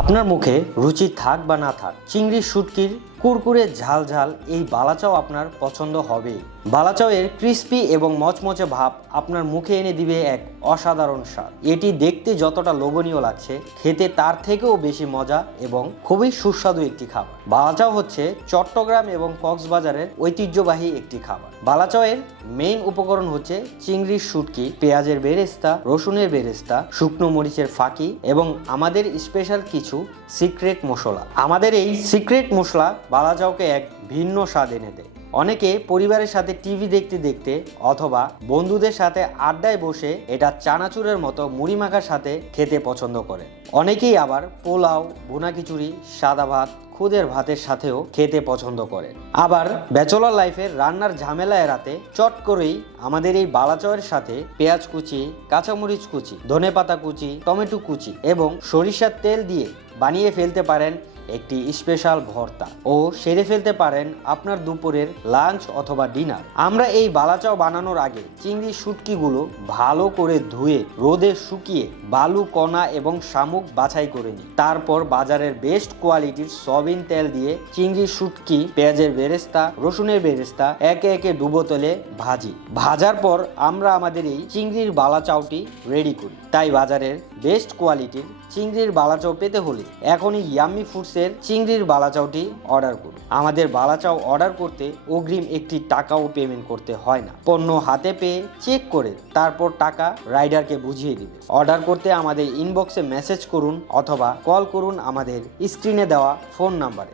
আপনার মুখে রুচি থাক বা না থাক, চিংড়ির শুটকির কুরকুরে ঝাল ঝাল এই বালাচাও আপনার পছন্দ হবেই। বালাচাও এর ক্রিস্পি এবং মচমচে ভাব আপনার মুখে এনে দিবে এক অসাধারণ স্বাদ। এটি দেখতে যতটা লোভনীয় লাগছে, খেতে তার থেকেও বেশি মজা এবং খুবই সুস্বাদু একটি খাবার। বালাচাও হচ্ছে চট্টগ্রাম এবং কক্সবাজারের ঐতিহ্যবাহী একটি খাবার। বালাচাও এর মেইন উপকরণ হচ্ছে চিংড়ির শুটকি, পেঁয়াজের বেরেস্তা, রসুনের বেরেস্তা, শুকনো মরিচের ফাঁকি এবং আমাদের স্পেশাল কিছু সিক্রেট মশলা। আমাদের এই সিক্রেট মশলা বালাচাওকে এক ভিন্ন স্বাদ এনে দেয়। অনেকে পরিবারের সাথে টিভি দেখতে দেখতে অথবা বন্ধুদের সাথে আড্ডায় বসে এটা চানাচুরের মতো মুড়ি মাখার সাথে খেতে পছন্দ করে। অনেকেই আবার পোলাও, ভুনা খিচুড়ি, সাদা ভাত, খুদের ভাতের সাথেও খেতে পছন্দ করে। আবার ব্যাচেলর লাইফের রান্নার ঝামেলা এড়াতে চট করেই আমাদের এই বালাচাওয়ের সাথে পেঁয়াজ কুচি, কাঁচামরিচ কুচি, ধনেপাতা কুচি, টমেটো কুচি এবং সরিষার তেল দিয়ে বানিয়ে ফেলতে পারেন একটি স্পেশাল ভর্তা ও সেরে ফেলতে পারেন আপনার দুপুরের লাঞ্চ অথবা ডিনার। আমরা এই বালাচাও বানানোর আগে চিংড়ির শুটকিগুলো ভালো করে ধুয়ে রোদে শুকিয়ে বালু, কণা এবং শামুক বাছাই করে নিই। তারপর বাজারের বেস্ট কোয়ালিটির সয়াবিন তেল দিয়ে চিংড়ির শুটকি, পেঁয়াজের বেরেস্তা, রসুনের বেরেস্তা একে একে ডুবো তেলে ভাজি। ভাজার পর আমরা আমাদের এই চিংড়ির বালাচাওটি রেডি করি। তাই বাজারের বেস্ট কোয়ালিটির চিংড়ির বালাচাও পেতে হলে এখনই ইয়াম্মি ফুডসের চিংড়ির বালাচাওটি অর্ডার করুন। আমাদের বালাচাও অর্ডার করতে অগ্রিম একটি টাকাও পেমেন্ট করতে হয় না। পণ্য হাতে পেয়ে চেক করে তারপর টাকা রাইডারকে বুঝিয়ে দিবে। অর্ডার করতে আমাদের ইনবক্সে মেসেজ করুন অথবা কল করুন আমাদের স্ক্রিনে দেওয়া ফোন নাম্বারে।